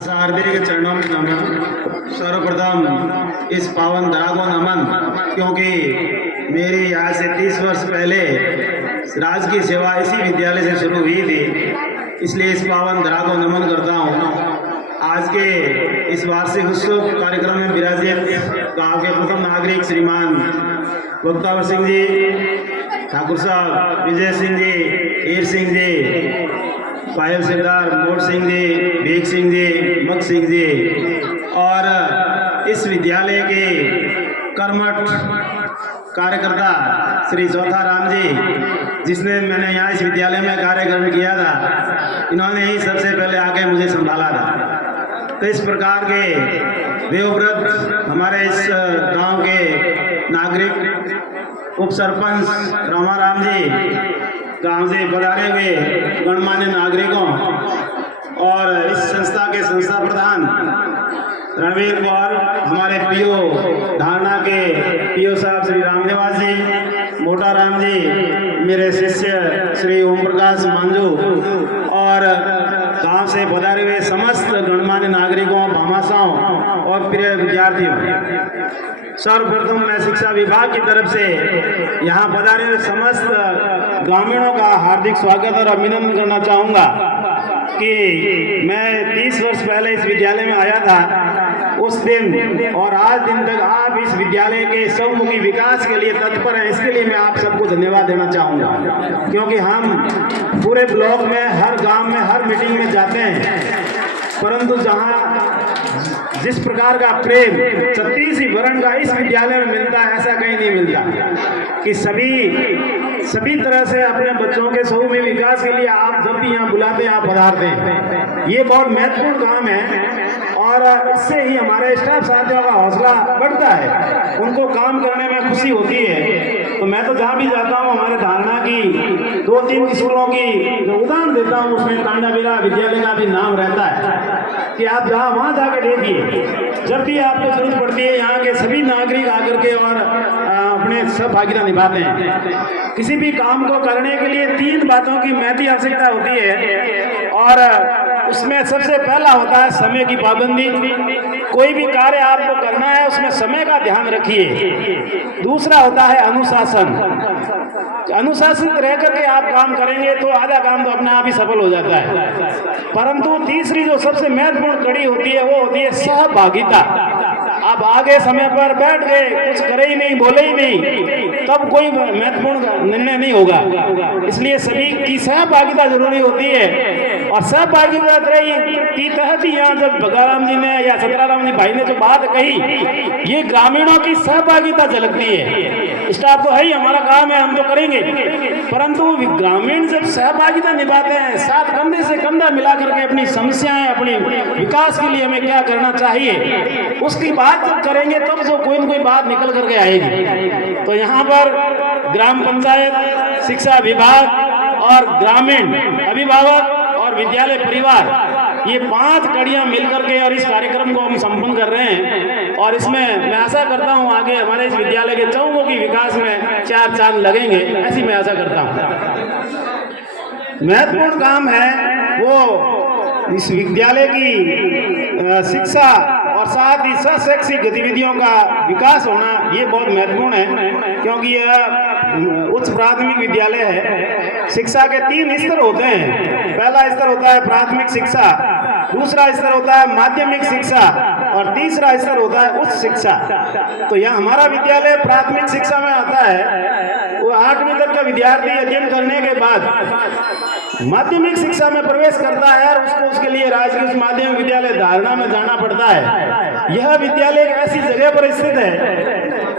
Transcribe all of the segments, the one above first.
हार्दिक चरणों में नमन। सर्वप्रथम इस पावन धरा को नमन, क्योंकि मेरी आज से 30 वर्ष पहले राज की सेवा इसी विद्यालय से शुरू हुई थी, इसलिए इस पावन धरा को नमन करता हूँ। आज के इस वार्षिक उत्सव कार्यक्रम में विराजित गांव के प्रथम नागरिक श्रीमान वक्तावर सिंह जी, ठाकुर साहब विजय सिंह जी, ईर सिंह जी, पायल सरदार, मोट सिंह जी, भीख सिंह जी, मक सिंह जी और इस विद्यालय के कर्मठ कार्यकर्ता श्री चौथा राम जी, जिसने मैंने यहाँ इस विद्यालय में कार्यक्रम किया था, इन्होंने ही सबसे पहले आके मुझे संभाला था। तो इस प्रकार के देवव्रत हमारे इस गांव के नागरिक उप सरपंच रामाराम जी, गांव से पधारे हुए गणमान्य नागरिकों और इस संस्था के संस्था प्रधान रणवीर कौर, हमारे पीओ धारणा के पीओ साहब श्री रामनिवास जी, मोटा राम जी, मेरे शिष्य श्री ओम प्रकाश मांझू और गांव से पधारे हुए समस्त गणमान्य नागरिकों, भामाशाओं और प्रिय विद्यार्थियों, सर्वप्रथम मैं शिक्षा विभाग की तरफ से यहाँ पधारे हुए समस्त ग्रामीणों का हार्दिक स्वागत और अभिनंदन करना चाहूँगा कि मैं 30 वर्ष पहले इस विद्यालय में आया था, उस दिन और आज दिन तक आप इस विद्यालय के सर्वमुखी विकास के लिए तत्पर हैं। इसके लिए मैं आप सबको धन्यवाद देना चाहूँगा, क्योंकि हम पूरे ब्लॉक में, हर गांव में, हर मीटिंग में जाते हैं, परंतु जहाँ जिस प्रकार का प्रेम 36 वर्ण का इस विद्यालय में मिलता है, ऐसा कहीं नहीं मिलता कि सभी तरह से अपने बच्चों के सर्वमुखी विकास के लिए आप जब भी यहाँ बुलाते हैं, आप पधारते हैं। ये बहुत महत्वपूर्ण काम है और इससे ही हमारे स्टाफ साथियों का हौसला बढ़ता है, उनको काम करने में खुशी होती है। तो मैं तो जहाँ भी जाता हूँ हमारे धारणा की 2-3 स्कूलों की जो उदाहरण देता हूँ, उसमें कांडाबिला विद्यालय का भी नाम रहता है कि आप जहाँ वहाँ जाकर देखिए, जब भी आपको जरूरत पड़ती है यहाँ के सभी नागरिक आकर के और अपने सहभागिता निभाते हैं। किसी भी काम को करने के लिए 3 बातों की महती आवश्यकता होती है और उसमें सबसे पहला होता है समय की पाबंदी। कोई भी कार्य आपको करना है उसमें समय का ध्यान रखिए। दूसरा होता है अनुशासन। अनुशासित रह करके आप काम करेंगे तो आधा काम तो अपने आप ही सफल हो जाता है। परंतु तीसरी जो सबसे महत्वपूर्ण कड़ी होती है वो होती है सहभागिता। आप आगे समय पर बैठ गए, कुछ करे ही नहीं, बोले ही नहीं, तब कोई महत्वपूर्ण निर्णय नहीं होगा। इसलिए सभी की सहभागिता जरूरी होती है और सहभागिता की तहत ही यहाँ जब भगाराम जी ने या सतराराम जी भाई ने जो बात कही, ये ग्रामीणों की सहभागिता झलकती है। स्टाफ तो है ही, हमारा काम है, हम तो करेंगे, परंतु ग्रामीण जब सहभागिता निभाते हैं, साथ कंधे से कंधा मिला करके अपनी समस्याएं, अपनी विकास के लिए हमें क्या करना चाहिए, उसकी बात जब करेंगे तब जो कोई न कोई बात निकल करके आएगी। तो यहाँ पर ग्राम पंचायत, शिक्षा विभाग और ग्रामीण अभिभावक और विद्यालय परिवार, ये 5 कड़ियां मिलकर के और इस कार्यक्रम को हम संपन्न कर रहे हैं और इसमें मैं आशा करता हूं आगे हमारे इस विद्यालय के चौमुखी विकास में 4 चांद लगेंगे, ऐसी मैं आशा करता हूं। महत्वपूर्ण काम है वो इस विद्यालय की शिक्षा और साथ ही शैक्षिक गतिविधियों का विकास होना, ये बहुत महत्वपूर्ण है, क्योंकि यह उच्च प्राथमिक विद्यालय है। शिक्षा के 3 स्तर होते हैं। पहला स्तर होता है प्राथमिक शिक्षा, दूसरा स्तर होता है माध्यमिक शिक्षा और तीसरा स्तर होता है उच्च शिक्षा। तो यह हमारा विद्यालय प्राथमिक शिक्षा में आता है। वो 8वीं तक का विद्यार्थी अध्ययन करने के बाद माध्यमिक शिक्षा में प्रवेश करता है और उसको उसके लिए राजकीय उच्च माध्यमिक विद्यालय धारणा में जाना पड़ता है। यह विद्यालय एक ऐसी जगह पर स्थित है,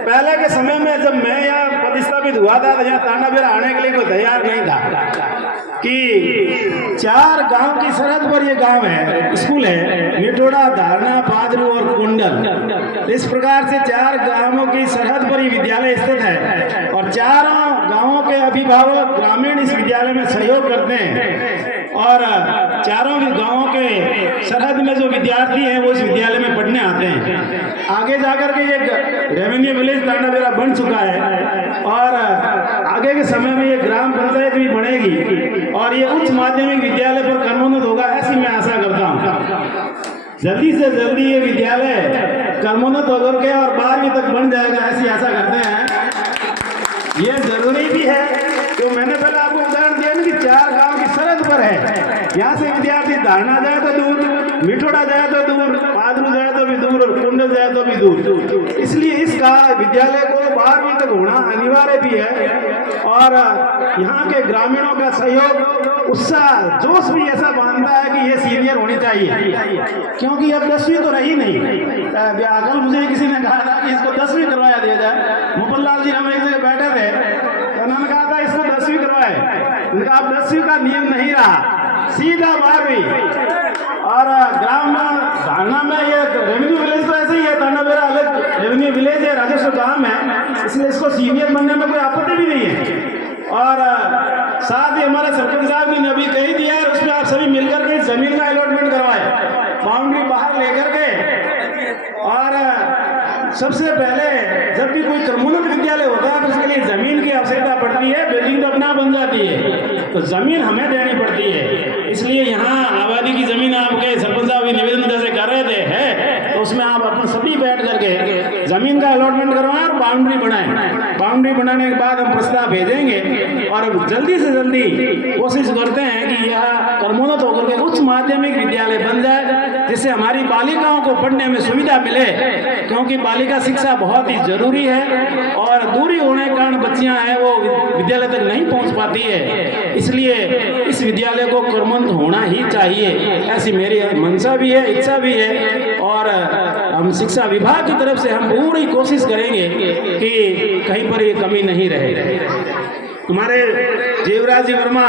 पहले के समय में जब मैं यहाँ प्रतिष्ठापित हुआ था तो यहाँ तांडाबेरा आने के लिए कोई तैयार नहीं था कि 4 गांव की सरहद पर ये गांव है, स्कूल है, मिटोड़ा, धारणा, पादरू और कुंडल। इस प्रकार से 4 गांवों की सरहद पर ये विद्यालय स्थित है और चारों गांवों के अभिभावक ग्रामीण इस विद्यालय में सहयोग करते हैं और चारों गांवों के सरहद में जो विद्यार्थी हैं वो इस विद्यालय में पढ़ने आते हैं। आगे जाकर के ये रेवेन्यू विलेज तांडाबेरा बन चुका है और आगे के समय में ये ग्राम पंचायत भी बनेगी और ये उच्च माध्यमिक विद्यालय पर क्रमोन्नत होगा, ऐसी मैं आशा करता हूँ। जल्दी से जल्दी ये विद्यालय क्रमोन्नत होकर के और 12वीं तक बन जाएगा, ऐसी आशा करते हैं। ये जरूरी भी है, तो मैंने पहले आपको उदाहरण दिया ना कि 4 गांव की सरहद पर है। यहाँ से विद्यार्थी धारणा जाए तो दूर, मिठोड़ा जाए तो दूर, पादरू जाए तो भी दूर और कुंडल जाए तो भी दूर। इसलिए इस विद्यालय को 12वीं तक होना अनिवार्य भी है। और यहाँ के ग्रामीणों का सहयोग, उत्साह, जोश भी ऐसा बांधता है कि ये सीनियर होनी चाहिए, क्योंकि अब 10वीं तो रही नहीं। कल मुझे किसी ने कहा था कि इसको 10वीं करवाया दिया जाए। मुकुल लाल जी हम एक जगह बैठे थे, तो उन्होंने कहा था इसको 10वीं करवाए। उनका अब 10वीं का नियम नहीं रहा, सीधा 12वीं। और ग्राम धारणा में ये रेवेन्यू विलेज तो ऐसे ही है, ताना मेरा अलग रेवेन्यू विलेज है, राजस्व काम है, इसलिए इसको सीनियर बनने में कोई आपत्ति भी नहीं है। और साथ ही हमारे सरपंच साहब ने अभी कही दिया है, उसमें आप सभी मिलकर के जमीन का अलॉटमेंट करवाए, बाउंड्री बाहर लेकर के। और सबसे पहले जब भी कोई क्रमोन्नत विद्यालय होता है तो उसके लिए जमीन की आवश्यकता पड़ती है, बिल्डिंग तो अपना बन जाती है, तो जमीन हमें देनी पड़ती है। इसलिए यहाँ आबादी की जमीन आपके सरपंच साहब भी निवेदन जैसे कर रहे थे है, तो उसमें आप अपन सभी बैठ करके जमीन का अलॉटमेंट करवाएं और बाउंड्री बनाएं। बाउंड्री बनाने के बाद हम प्रस्ताव भेजेंगे और जल्दी से जल्दी कोशिश करते हैं कि यह क्रमोन्नत होकर के उच्च माध्यमिक विद्यालय बन जाए, जिससे हमारी बालिकाओं को पढ़ने में सुविधा मिले, क्योंकि बालिका शिक्षा बहुत ही जरूरी है और दूरी होने के कारण बच्चियां हैं वो विद्यालय तक नहीं पहुंच पाती है। इसलिए इस विद्यालय को क्रमोन्नत होना ही चाहिए, ऐसी मेरी मंशा भी है, इच्छा भी है। और हम शिक्षा विभाग की तरफ से हम पूरी कोशिश करेंगे कि कहीं पर ये कमी नहीं रहे। हमारे जीवराज जी वर्मा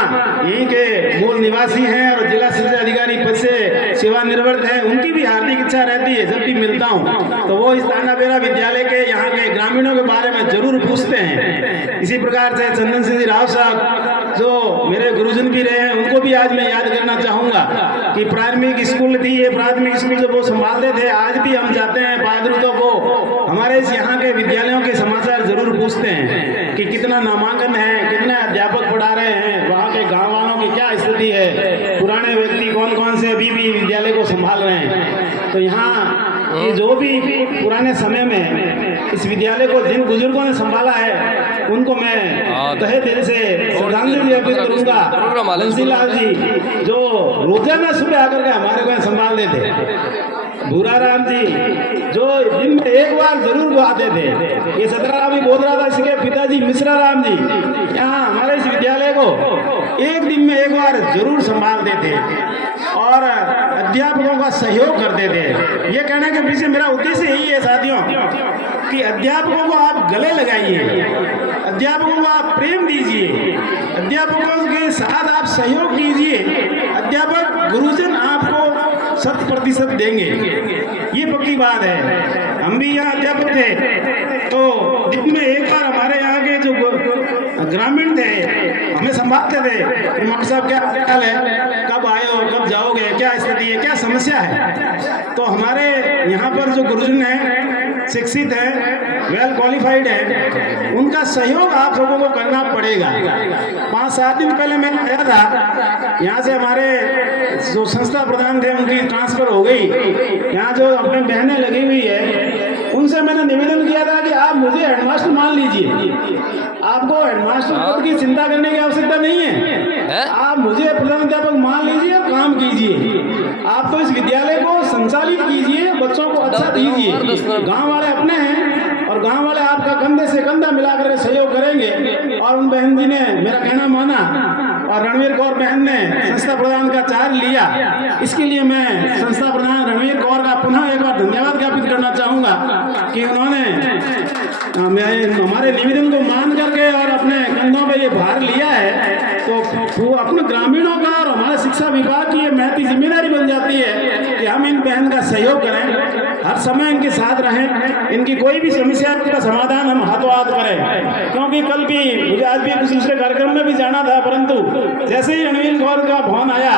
यहीं के मूल निवासी हैं और जिला शिक्षा अधिकारी पद से सेवानिवृत्त हैं। उनकी भी हार्दिक इच्छा रहती है, जब भी मिलता हूं तो वो इस तानाबेरा विद्यालय के यहाँ के ग्रामीणों के बारे में जरूर पूछते हैं। इसी प्रकार से चंदन सिंह राव साहब जो मेरे गुरुजन भी रहे हैं, उनको भी आज मैं याद करना चाहूँगा कि प्राथमिक स्कूल थी, ये प्राथमिक स्कूल जब वो संभालते थे, आज भी हम जाते हैं पादरू तो वो हमारे इस यहाँ के विद्यालयों के समाचार जरूर पूछते हैं कि कितना नामांकन है, कितने अध्यापक पढ़ा रहे हैं, वहाँ के गाँव वालों की क्या स्थिति है, पुराने व्यक्ति कौन कौन से अभी भी विद्यालय को संभाल रहे हैं। तो यहाँ ये जो भी पुराने समय में इस विद्यालय को जिन बुजुर्गों ने संभाला है, उनको मैं तहे दिल से श्रद्धांजलि अर्पित करूँगा। बंसीलाल जी जो रोजाना सुबह आकर के हमारे को संभाल देते, भूरा राम जी जो दिन में एक बार जरूर आते थे, ये 17 भी बोल रहा था, इसके पिताजी मिश्रा राम जी यहाँ हमारे इस विद्यालय को एक दिन में एक बार जरूर संभालते थे और अध्यापकों का सहयोग करते थे। ये कहने के पीछे मेरा उद्देश्य यही है साथियों कि अध्यापकों को आप गले लगाइए, अध्यापकों को आप प्रेम दीजिए, अध्यापकों के साथ आप सहयोग कीजिए। अध्यापक गुरुजन आपको 100% देंगे, ये पक्की बात है। हम भी यहाँ अध्यापक थे तो दिन में एक बार हमारे यहाँ के जो ग्रामीण थे हमें संभालते थे, मास्टर साहब क्या हाल है, कब आए हो, कब जाओगे, क्या स्थिति है, क्या समस्या है। तो हमारे यहाँ पर जो गुरुजन हैं, शिक्षित हैं, वेल क्वालिफाइड हैं, उनका सहयोग आप लोगों को करना पड़ेगा। 5-7 दिन पहले मैं आया था, यहाँ से हमारे जो संस्था प्रधान थे उनकी ट्रांसफर हो गई, यहाँ जो अपने बहनें लगी हुई है उनसे मैंने निवेदन किया था कि आप मुझे हेडमास्टर मान लीजिए, आपको हेडमास्टर पद की चिंता करने की आवश्यकता नहीं है, आप मुझे प्रधानाध्यापक मान लीजिए, काम कीजिए, आप तो इस विद्यालय को संचालित कीजिए, बच्चों को अच्छा दीजिए। गांव वाले अपने हैं और गांव वाले आपका कंधे से कंधा मिलाकर के सहयोग करेंगे। और उन बहन जी ने मेरा कहना माना और रणवीर कौर बहन ने संस्था प्रधान का चार्ज लिया। इसके लिए मैं संस्था प्रधान रणवीर कौर का पुनः एक बार धन्यवाद ज्ञापित करना चाहूँगा कि उन्होंने हमारे निवेदन को मान करके और अपने कंधों पे ये भार लिया है। तो अपने ग्रामीणों का और हमारे शिक्षा विभाग की ये महती जिम्मेदारी बन जाती है कि हम इन बहन का सहयोग करें, हर समय इनके साथ रहें, इनकी कोई भी समस्या का समाधान हम हाथों हाथ करें। क्योंकि कल भी मुझे आज भी कुछ दूसरे कार्यक्रम में भी जाना था, परंतु जैसे ही रणवीर कौर का फोन आया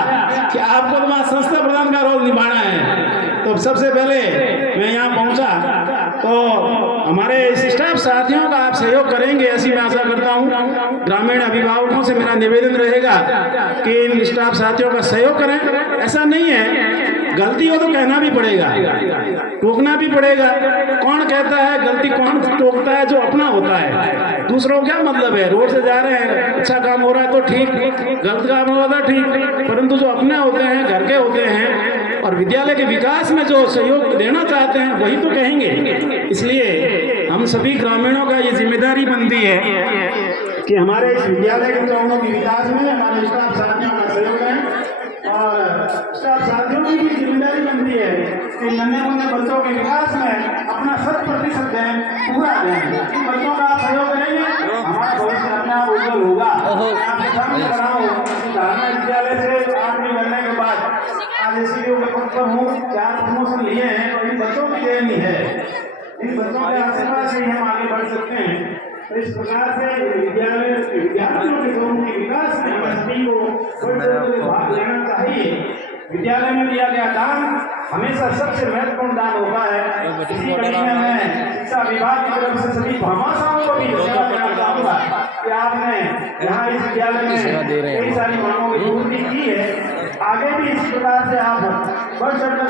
कि आपको तो वहाँ संस्था प्रधान का रोल निभाना है, तो सबसे पहले मैं यहाँ पहुँचा। तो हमारे स्टाफ साथियों का आप सहयोग करेंगे ऐसी मैं आशा करता हूँ। ग्रामीण अभिभावकों से मेरा निवेदन रहेगा कि इन स्टाफ साथियों का सहयोग करें। ऐसा नहीं है गलती हो तो कहना भी पड़ेगा, टोकना भी पड़ेगा। कौन कहता है गलती, कौन टोकता है? जो अपना होता है। दूसरों को क्या मतलब है? रोड से जा रहे हैं, अच्छा काम हो रहा है तो ठीक, गलत काम हो रहा है ठीक, परंतु जो अपने होते हैं, घर के होते हैं और विद्यालय के विकास में जो सहयोग देना चाहते हैं वही तो कहेंगे। इसलिए हम सभी ग्रामीणों का ये जिम्मेदारी बनती है कि हमारे इस विद्यालय के चौड़ों के विकास में हमारे स्टाफ साथियों का सहयोग है और स्टाफ साथियों की भी जिम्मेदारी बनती है कि नन्हे मुन्ने बच्चों के विकास में अपना 100% दें, पूरा दें। इन बच्चों का आप सहयोग करेंगे, हमारा भविष्य अपने आप उज्जवल होगा। आपके सामने कराऊँ धारणा विद्यालय से 8वीं बनने के बाद आज एसीडीओ के पद पर हूँ, 4 प्रमोशन लिए हैं, तो इन बच्चों की देन ही है। इन बच्चों के आशीर्वाद से ही हम आगे बढ़ सकते हैं। तो इस प्रकार से विद्यालय विद्यार्थियों के दोनों के विकास में हम सभी को बढ़ भाग लेना चाहिए। विद्यालय में दिया गया दान हमेशा सबसे महत्वपूर्ण दान होता है। इसी कड़ी में मैं शिक्षा विभाग की तरफ से सभी भामाशाहों को भी धन्यवाद देना चाहूँगा कि आपने यहाँ इस विद्यालय में कई सारी मांगों की पूर्ति की है। आगे भी इस प्रकार से आप बढ़ चढ़कर